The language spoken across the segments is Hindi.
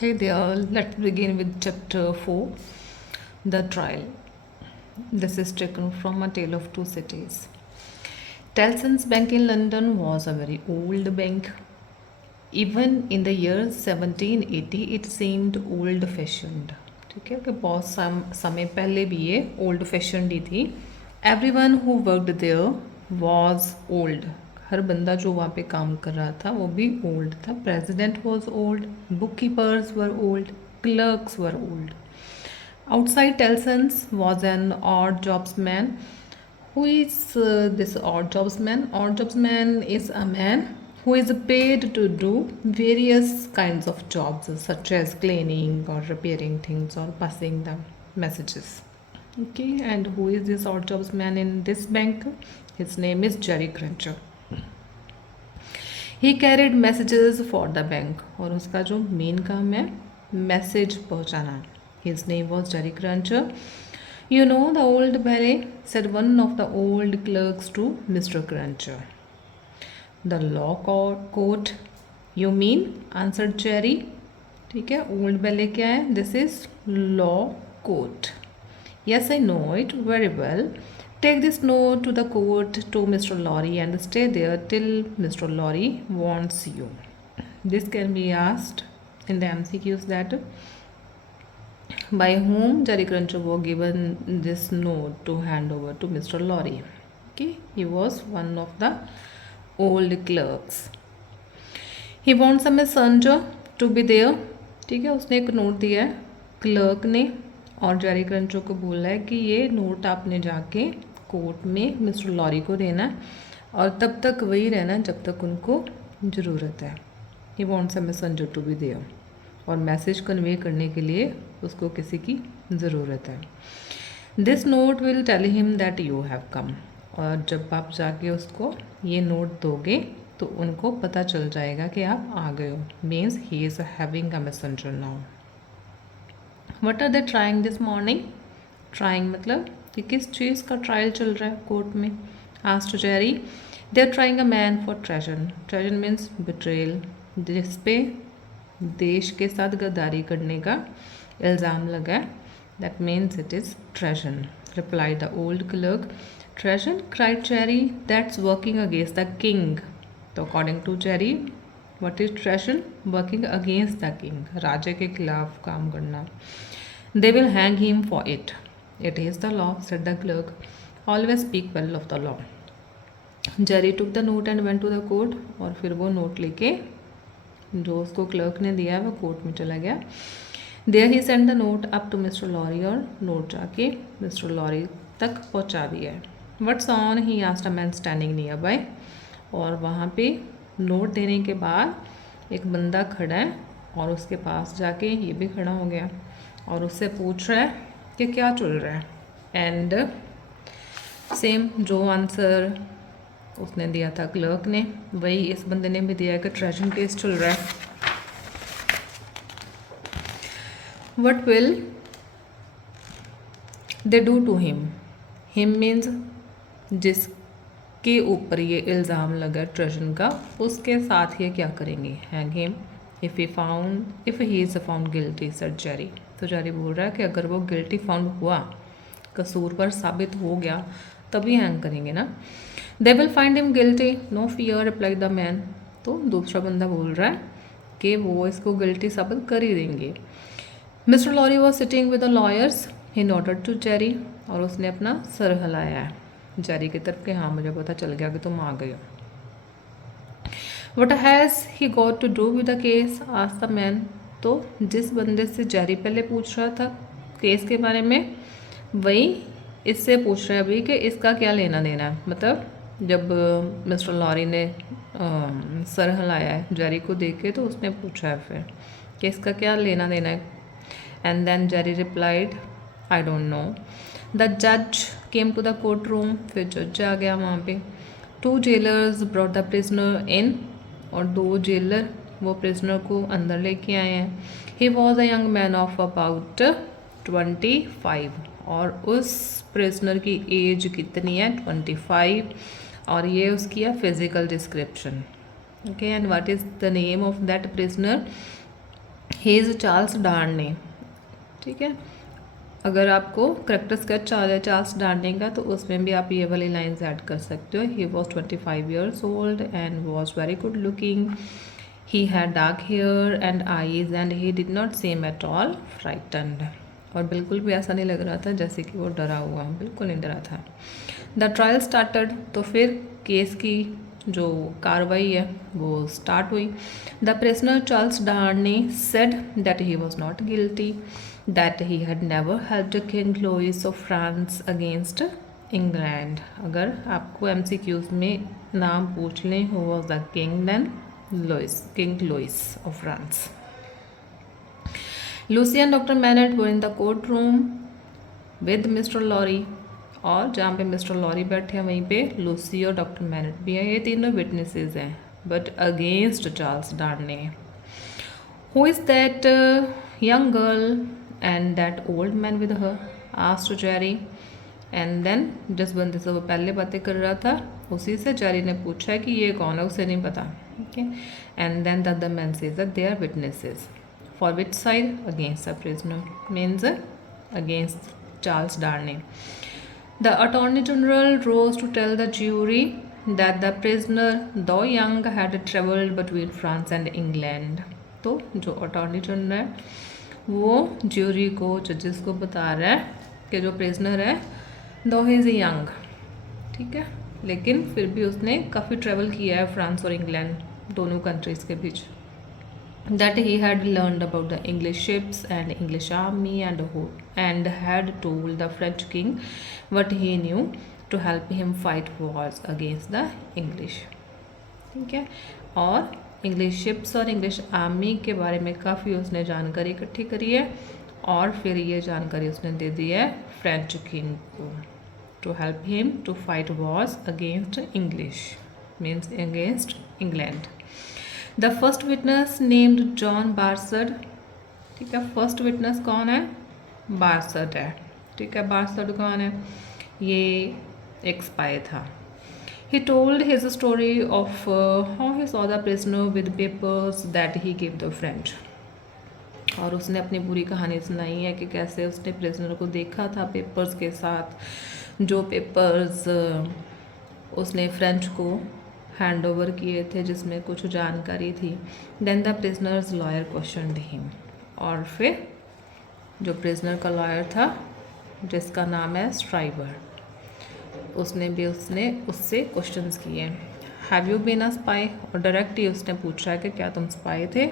Hey there, let's begin with chapter 4, The Trial. This is taken from A Tale of Two Cities. Tellson's Bank in London was a very old bank. Even in the year 1780, it seemed old fashioned. ठीक है कि बहुत समय पहले भी ये ओल्ड फैशनड ही थी. Every one who worked there was old. हर बंदा जो वहाँ पे काम कर रहा था वो भी ओल्ड था. President was old, book keepers were old, clerks were old. Outside Tellson's was an odd jobs man. Who is this odd jobs man? Odd jobs man is a man who is paid to do various kinds of jobs such as cleaning or repairing things or passing the messages. Okay, and who is this odd jobs man in this bank? His name is Jerry Cruncher. He carried messages for the bank और उसका जो मेन काम है मैसेज पहुंचाना. His name was Jerry Cruncher. You know the old ballet, said one of the old clerks to Mr. Cruncher. The law court, you mean? Answered Jerry. ठीक है, old ballet क्या है? This is law court. Yes, I know it very well. Take this note to the court to Mr. Lorry and stay there till Mr. Lorry wants you. This can be asked in the MCQs that by whom Jerry Cruncher was given this note to hand over to Mr. Lorry. Okay, he was one of the old clerks. He wants a messenger to be there. ठीक है, उसने एक नोट दिया है क्लर्क ने और जेरी क्रंचर को बोला है कि ये नोट आपने जाके कोर्ट में मिस्टर लॉरी को देना है और तब तक वही रहना जब तक उनको ज़रूरत है. He wants a messenger to be there और मैसेज कन्वे करने के लिए उसको किसी की ज़रूरत है. This note will tell him that you have come. और जब आप जाके उसको ये नोट दोगे तो उनको पता चल जाएगा कि आप आ गए हो. Means he is having a messenger now. What are they trying this morning? Trying मतलब कि किस चीज़ का ट्रायल चल रहा है कोर्ट में. Asked Jerry. They are trying a man for treason. Treason means betrayal, जिस पे देश के साथ गद्दारी करने का इल्ज़ाम लगा है. That means it is treason. Reply the old clerk. Treason? Cried Jerry. That's working against the king. तो according to Jerry what is treason? Working against the king, राजा के खिलाफ काम करना. They will hang him for it. It is the law, said the clerk. Always speak well of the law. Jerry took the note and went to the court. और फिर वो नोट लेके जो उसको क्लर्क ने दिया है वो कोर्ट में चला गया. There he send the note up to Mister Lorry. और नोट जाके मिस्टर लॉरी तक पहुंचा दिया है. What's on? He asked a man standing nearby. और वहाँ पे नोट देने के बाद एक बंदा खड़ा है और उसके पास जाके ये भी खड़ा हो गया और उससे पूछ रहा है कि क्या चल रहा है. एंड सेम जो आंसर उसने दिया था क्लर्क ने वही इस बंदे ने भी दिया है कि ट्रेजन केस चल रहा है. What will they do to him? Him means जिसके ऊपर ये इल्ज़ाम लगा ट्रेजन का, उसके साथ ये क्या करेंगे? Hang him if he is found guilty, said Jerry. तो जेरी बोल रहा है कि अगर वो गिल्टी फाउंड हुआ, कसूर पर साबित हो गया, तभी हैंग करेंगे ना. They will find him guilty, no fear, replied the man. तो दूसरा बंदा बोल रहा है कि वो इसको गिल्टी साबित कर ही देंगे. Mister Lorry was sitting with the lawyers. He noted to Jerry. और उसने अपना सर हिलाया है जेरी की तरफ कि हाँ मुझे पता चल गया कि तुम आ गए हो. What has he got to do with the case? Asked the man. तो जिस बंदे से जेरी पहले पूछ रहा था केस के बारे में, वही इससे पूछ रहा है अभी कि इसका क्या लेना देना है. मतलब जब मिस्टर लॉरी ने सर हिलाया है जेरी को देख के तो उसने पूछा है फिर कि इसका क्या लेना देना है. And then Jerry replied, I don't know. The जज came to the court room. फिर जज आ गया वहाँ पे. Two jailers brought the prisoner in. और दो जेलर वो प्रिजनर को अंदर लेके आए हैं. He was a young man of about 25. और उस प्रिजनर की एज कितनी है? 25. और ये उसकी है physical description. Okay, and what is the name of that prisoner? He is Charles Darnay. ठीक है, अगर आपको करेक्टर स्केच आ जाए चार्ल्स डार्ने का तो उसमें भी आप ये वाली लाइन्स ऐड कर सकते हो। He was 25 years old and was very good looking. He had dark hair and eyes and he did not seem at all frightened. और बिल्कुल भी ऐसा नहीं लग रहा था जैसे कि वो डरा हुआ, बिल्कुल नहीं डरा था। द ट्रायल स्टार्टेड, तो फिर केस की जो कार्रवाई है वो स्टार्ट हुई। The prisoner Charles Darnay said that he was not guilty, that he had never helped king Louis of France against England. अगर आपको MCQs में नाम पूछ लें who was the king, then Louis, king Louis of France. Lucy and doctor Manette were in the court room with mister Lorry, और जहाँ पे मिस्टर लॉरी बैठे हैं वहीं पे लूसी और डॉक्टर मैनेट भी हैं। ये तीनों विटनेसेस हैं but against Charles Darnay. Who is that young girl and that old man with her, asked Jerry. And then जिस बंदे से वो पहले बातें कर रहा था उसी से जेरी ने पूछा है कि ये कौन है, उसे नहीं पता। Okay, and then the other man says that they are witnesses. For which side? Against the prisoner, means against Charles Darnay. The Attorney General rose to tell the jury that the prisoner, though young, had travelled between France and England. तो जो अटॉर्नी जनरल है वो ज्यूरी को, जजेस को बता रहा है कि जो प्रिजनर है दो ही इज़ यंग, ठीक है, लेकिन फिर भी उसने काफ़ी ट्रैवल किया है फ्रांस और इंग्लैंड दोनों कंट्रीज़ के बीच। That he had learned about the English ships and English army and had told the French king what he knew to help him fight wars against the English. ठीक है, और इंग्लिश शिप्स और इंग्लिश आर्मी के बारे में काफ़ी उसने जानकारी इकट्ठी करी है और फिर ये जानकारी उसने दे दी है फ्रेंच किंग को to help him to fight wars against English, means against England. The first witness named John Barsad. ठीक है, फर्स्ट विटनेस कौन है? बार्सड है। ठीक है, बार्सड कौन है? ये एक स्पाई था। He told his story of how he saw the prisoner with papers that he give the French. और उसने अपनी पूरी कहानी सुनाई है कि कैसे उसने प्रिजनर को देखा था पेपर्स के साथ, जो पेपर्स उसने फ्रेंच को हैंड ओवर किए थे जिसमें कुछ जानकारी थी। Then the prisoner's lawyer questioned him, और फिर जो प्रिजनर का लॉयर था जिसका नाम है स्ट्राइवर, उसने उससे क्वेश्चंस किए। Have you been a spy, और डायरेक्ट ही उसने पूछा है कि क्या तुम स्पाई थे,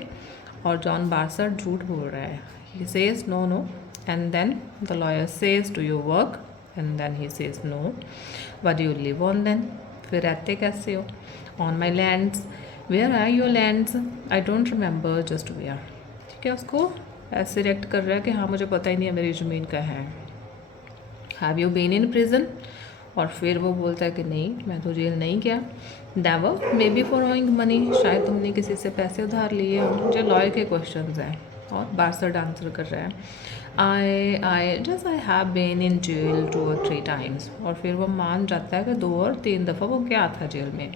और जॉन बार्सड झूठ बोल रहा है। He says no no, and then the lawyer says do you work, and then he says no. What do you live on then, फिर रहते कैसे हो? On my lands. Where are your lands? I don't remember just where. ठीक है, उसको ऐसे रिएक्ट कर रहा है कि हाँ मुझे पता ही नहीं है मेरी ज़मीन का है। Have you been in prison, और फिर वो बोलता है कि नहीं मैं तो जेल नहीं गया। Never, may be following money, शायद तुमने किसी से पैसे उधार लिए हो। जो लॉयर के क्वेश्चन हैं, और बार्सड आंसर कर रहा है I have been in jail 2 or 3 times, और फिर वो मान जाता है कि 2 और 3 दफ़ा वो गया था जेल में।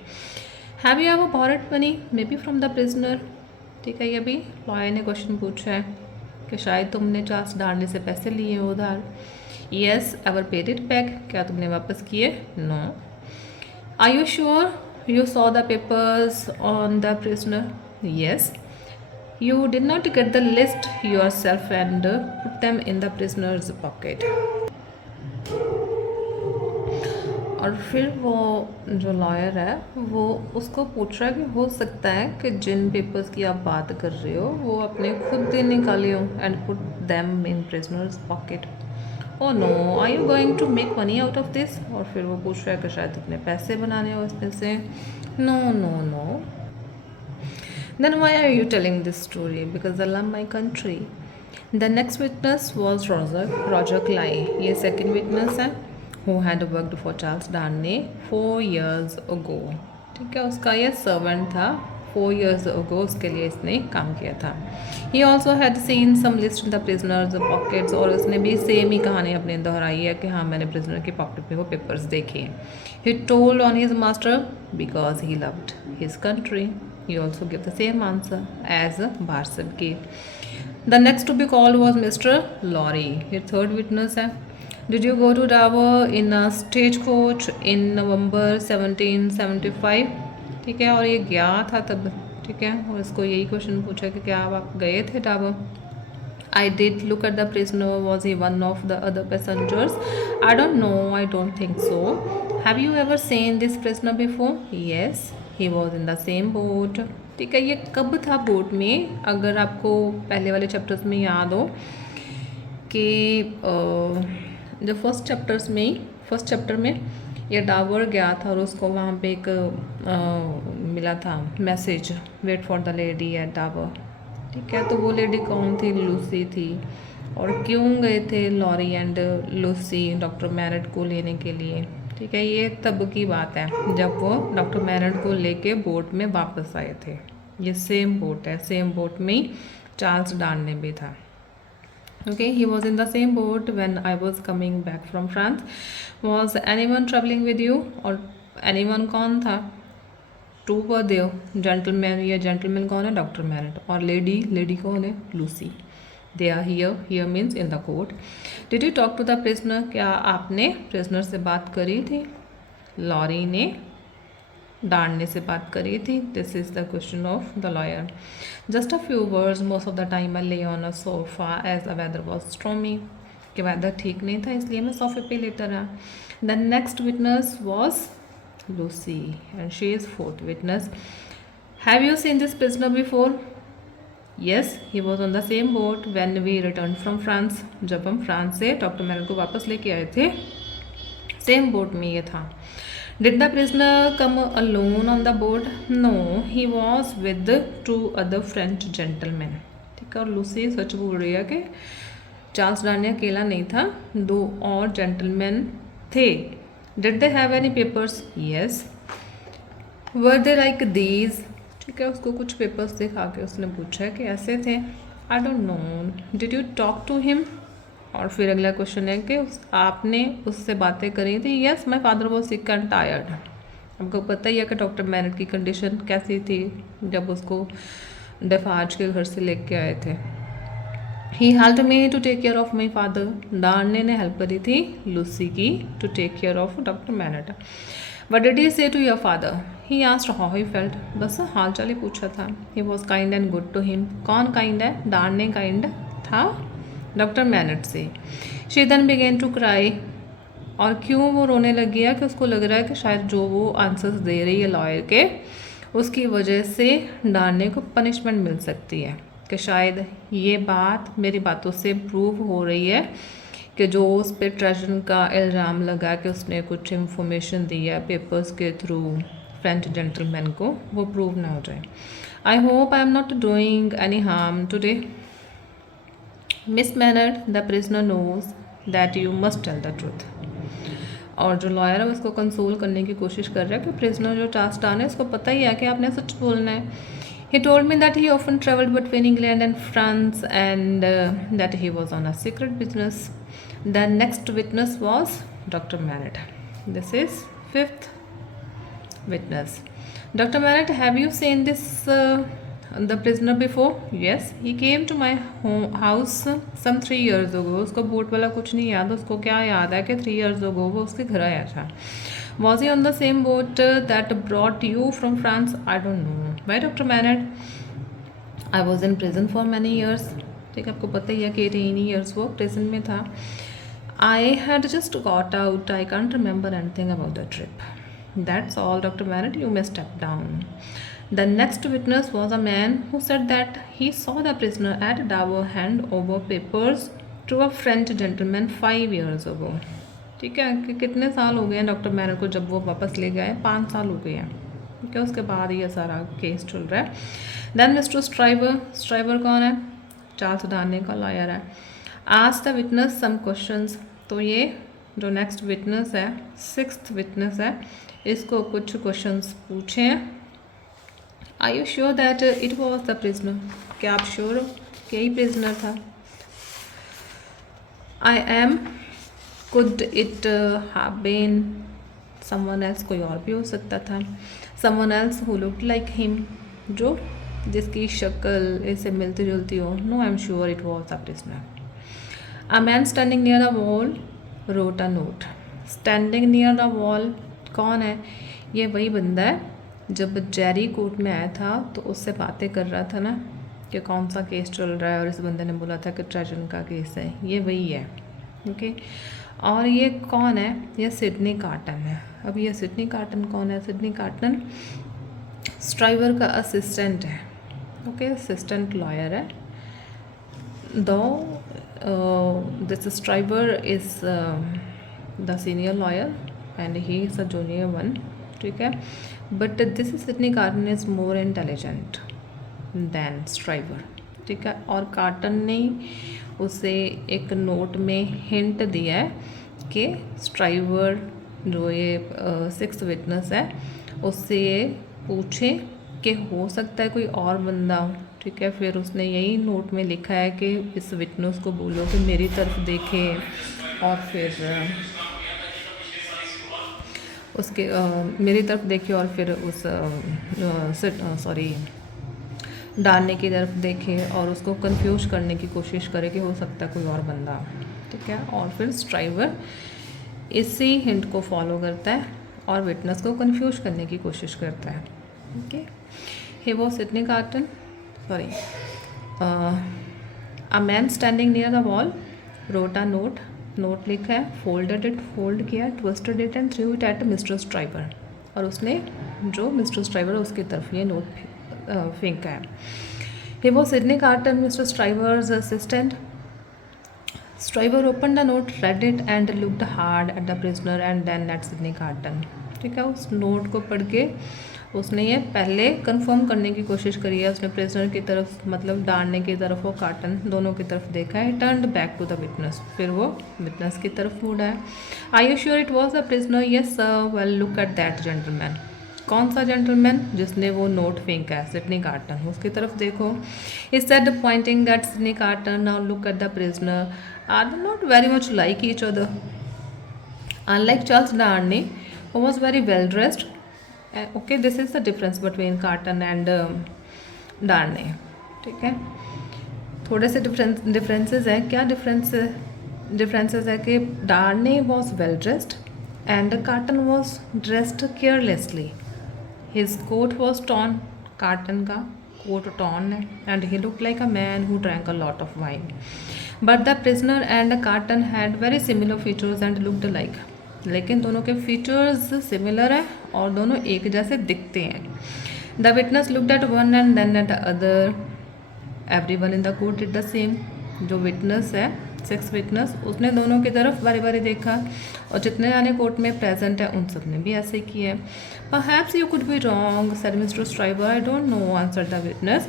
Have you ever borrowed money, may be from the prisoner. ठीक है, ये भी लॉयर ने क्वेश्चन पूछा है कि शायद तुमने चार्ल्स डार्ने से पैसे लिए हो उधार। Yes, ever paid it back, क्या तुमने वापस किए? No. Are you sure you saw the papers on the prisoner? Yes. You did not get the list yourself and put them in the prisoner's pocket. और फिर वो जो लॉयर है वो उसको पूछ रहा है कि हो सकता है कि जिन पेपर्स की आप बात कर रहे हो वो अपने खुद ही निकाले हो and put them in prisoner's pocket. Oh no, are you going to make money out of this, और फिर वो पूछ रहा है कि शायद अपने पैसे बनाने हो इसमें से। No no no. Then why are you telling this story? Because I love my country. The next witness was Roger Clay. ये second witness है who had worked for Charles Darnay 4 years ago. ठीक है, उसका ये servant था, 4 years ago उसके लिए इसने काम किया था। He also had seen some list in the prisoner's pockets, और उसने भी सेम ही कहानी अपने दोहराई है कि हाँ मैंने prisoner की पॉकेट में वो पेपर्स देखे। He told on his master because he loved his country. He also gave the same answer as Barsad gave. The next to be called was mister Lorry, ये थर्ड विटनेस है. Did you go to Dover in a stage coach in November 1775. ठीक है, और ये गया था तब. ठीक है, और इसको यही क्वेश्चन पूछा कि क्या आप गए थे Dawar. I did look at the prisoner. Was he one of the other passengers? I don't know. I don't think so. Have you ever seen this prisoner before? Yes, he was in the same boat. ठीक है, ये कब था बोट में. अगर आपको पहले वाले चैप्टर्स में याद हो कि जो फर्स्ट चैप्टर में ये डावर गया था और उसको वहाँ पे एक मिला था message, wait for the lady at Dover. ठीक है, तो वो लेडी कौन थी. लूसी थी. और क्यों गए थे लॉरी एंड लूसी डॉक्टर मैरट को लेने के लिए. ठीक है, ये तब की बात है जब वो डॉक्टर मैरट को लेके बोट में वापस आए थे. ये सेम बोट है, सेम बोट में ही चार्ल्स डार्ने भी था. Okay, he was in the same boat when I was coming back from France. Was anyone traveling with you? और anyone कौन था. Two were there. जेंटलमैन, ये जेंटलमैन कौन है. Doctor Merritt. और लेडी कौन है. Lucy. They are here means in the court. Did you talk to the prisoner, क्या आपने प्रिजनर से बात करी थी. लॉरी ने डांडने से बात करी थी. This is the question of the lawyer. Just a few words. Most of the time I lay on a sofa as the weather was stormy. कि वेदर ठीक नहीं था इसलिए मैं सोफे पे लेटा रहा. The next witness was Lucy and she is fourth witness. Have you seen this prisoner before? Yes, he was on the same boat when we returned from France. जब हम फ्रांस से डॉक्टर मैरट को वापस लेके आए थे, सेम बोट में ये था. Did the prisoner come alone on the boat? No, he was with 2 other French gentlemen. ठीक है, और लूसी सच बोल रही है कि चार्ल्स डार्ने अकेला नहीं था, 2 और जेंटलमैन थे. Did they have any papers? Yes. Were they like these? ठीक है, उसको कुछ पेपर्स दिखा के उसने पूछा है कि ऐसे थे. I don't know. Did you talk to him? और फिर अगला क्वेश्चन है कि आपने उससे बातें करी थी. Yes, my father was sick and tired. आपको पता ही है कि डॉक्टर मैरट की कंडीशन कैसी थी जब उसको डेफार्ज के घर से लेके आए थे. He helped me to take care of my father. डार्ने ने हेल्प करी थी लूसी की to take care of doctor Manette. What did he say to your father? He asked how he felt. बस हाल चाल ही पूछा था. He was kind and good to him. कौन काइंड है. डार्ने काइंड था डॉक्टर मैरट से. She then began to cry. और क्यों वो रोने लग गया कि उसको लग रहा है कि शायद जो वो आंसर्स दे रही है लॉयर के, उसकी वजह से डार्ने को पनिशमेंट मिल सकती है. कि शायद ये बात मेरी बातों से प्रूव हो रही है कि जो उस पर ट्रेजन का इल्ज़ाम लगा कि उसने कुछ इंफॉर्मेशन दी है पेपर्स के थ्रू फ्रेंच जेंटलमैन को, वो प्रूव ना हो जाए. I hope I am not doing any harm today. Miss Maynard, the prisoner knows that you must tell the truth. और जो लॉयर है उसको कंसोल करने की कोशिश कर रहा है कि प्रिजनर जो चार्ल्स डार्ने है उसको पता ही है कि आपने सच बोलना है. He told me that he often traveled between England and France and that he was on a secret business. The next witness was Dr. Merritt. This is fifth witness. Dr. Merritt, have you seen the prisoner before? Yes, he came to my house some 3 years ago. उसको बोट वाला कुछ नहीं याद. उसको क्या याद है कि 3 years ago वो उसके घर आया था. Was he on the same boat that brought you from France? I don't know. Why, Dr. Merritt? I was in prison for many years. ठीक है, आपको पता ही है कि 18 years वो prison में था. I had just got out. I can't remember anything about the trip. That's all, Dr. Merritt. You may step down. The next witness was a man who said that he saw the prisoner at Dover hand over papers to a French gentleman 5 years ago. ठीक है, कि कितने साल हो गए हैं डॉक्टर मैरट को जब वो वापस ले गए. 5 साल हो गए हैं. ठीक है, उसके बाद ये सारा केस चल रहा है. देन मिस्टर स्ट्राइवर कौन है. चार्ल्स डार्ने का लॉयर है. Ask the witness some questions. तो ये जो नेक्स्ट विटनेस है, 6th विटनेस है, इसको कुछ क्वेश्चंस पूछे हैं. Are you sure that it was the prisoner. क्या आप श्योर हो कि यही प्रिजनर था. I am. Could it have been someone else? कोई और भी हो सकता था. Someone else who looked like him. जो जिसकी शक्ल इससे मिलती जुलती हो? No, I am sure it was the prisoner. A man standing near the wall wrote a note. Standing near the wall कौन है? ये वही बंदा है जब जेरी कोर्ट में आया था तो उससे बातें कर रहा था ना कि कौन सा केस चल रहा है, और इस बंदे ने बोला था कि ट्रेजन का केस है. ये वही है. ओके. और ये कौन है? ये सिडनी कार्टन है. अब ये सिडनी कार्टन कौन है? सिडनी कार्टन स्ट्राइवर का असिस्टेंट है. ओके, असिस्टेंट लॉयर है. Though this Stryver is the senior lawyer and he is a junior one. ठीक है. But this Sydney Carton is more intelligent than Stryver. ठीक है. और कार्टन ने उसे एक नोट में हिंट दिया है कि स्ट्राइवर जो ये 6th विटनेस है उससे ये पूछे कि हो सकता है कोई और बंदा हो. ठीक है. फिर उसने यही नोट में लिखा है कि इस विटनेस को बोलो कि मेरी तरफ देखे, और फिर उसके मेरी तरफ देखे और फिर उस सॉरी डालने की तरफ देखे और उसको कंफ्यूज करने की कोशिश करे कि हो सकता है कोई और बंदा. ठीक है. और फिर स्ट्राइवर इसी हिंट को फॉलो करता है और विटनेस को कंफ्यूज करने की कोशिश करता है. Okay. He was Sydney carton sorry a man standing near the wall wrote a note. Note लिखा है, फोल्डेड इट, फोल्ड किया, twisted it and through it at mister striver. और उसने जो मिस्टर स्ट्राइवर है उसकी तरफ ये नोट फेंका है. He was Sydney Carton mister Stryver's assistant. Stryver open the note, read it and looked hard at the prisoner and then at Sydney Carton. ठीक है. उस नोट को पढ़ के उसने ये पहले कंफर्म करने की कोशिश करी है. उसने प्रिजनर की तरफ मतलब डांडने की तरफ और कार्टन दोनों की तरफ देखा है. Turned back to the witness. फिर वो विटनेस की तरफ मुड़ा है. I you sure it was the prisoner? Yes sir. Well look at that gentleman. कौन सा जेंटलमैन? जिसने वो नोट फेंका है, सिडनी कार्टन. उसकी तरफ देखो. He said pointing at Sidney Carton. Now look at the prisoner. Are they not very much like each other? Unlike Charles Darnley, who was very well dressed. Okay, this is the difference between Carton and Darnley. ठीक है. थोड़े से डिफरेंसेस हैं. क्या डिफरेंसेस है कि Darnley was well dressed and Carton was dressed carelessly. His coat was torn. Carton का coat torn है and he looked like a man who drank a lot of wine. But the prisoner and Carton had very similar features and looked alike. लेकिन दोनों के फीचर्स सिमिलर हैं और दोनों एक जैसे दिखते हैं. The witness looked at one and then at the other. Everyone in the court did the same. जो विटनेस है 6th विटनेस उसने दोनों की तरफ बारी बारी देखा और जितने जाने कोर्ट में प्रेजेंट है उन सब ने भी ऐसे किया. Perhaps you could be wrong said Mister Stryver. I don't know answered the witness.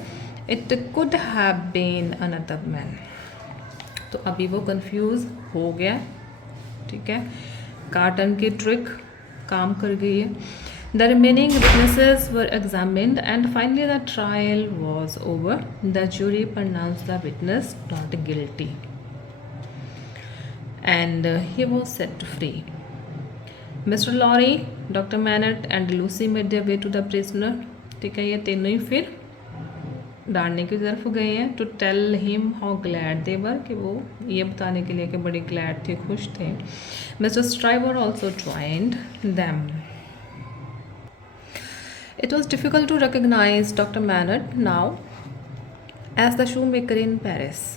It could have been another man. तो अभी वो कंफ्यूज हो गया. ठीक है. कार्टन की ट्रिक काम कर गई है. The remaining witnesses were examined and finally the trial was over. The jury pronounced the witness not guilty and he was set free. Mr. Lorry, Dr. Manette and Lucy made their way to the prisoner. ठीक है. ये तीनों ही फिर डांडने की तरफ गए हैं to tell him how glad they were, कि वो ये बताने के लिए कि बड़ी ग्लैड थे, खुश थे. Mister Stryver also joined them. It was difficult to recognise doctor Manette now as the shoe maker in Paris.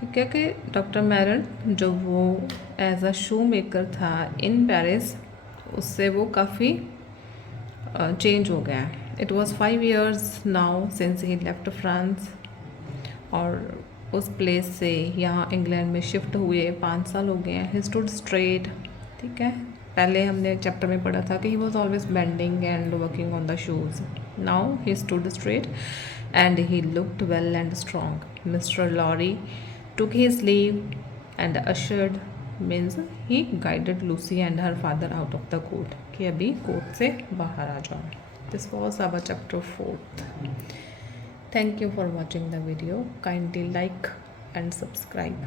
ठीक है. कि डॉक्टर मैनट जो वो एज अ शू मेकर था इन पेरिस उससे वो काफ़ी चेंज हो गया. It was 5 years now since he left France. और उस प्लेस से यहाँ इंग्लैंड में शिफ्ट हुए 5 साल हो गए हैं. He stood straight. ठीक है. पहले हमने चैप्टर में पढ़ा था कि he was always bending and working on the shoes. Now he stood straight and he looked well and strong. Mr. Lorry took his leave and ushered means he guided Lucy and her father out of the court. कि अभी कोर्ट से बाहर आ जाओ. This was our chapter 4th. Thank you for watching the video. Kindly like and subscribe.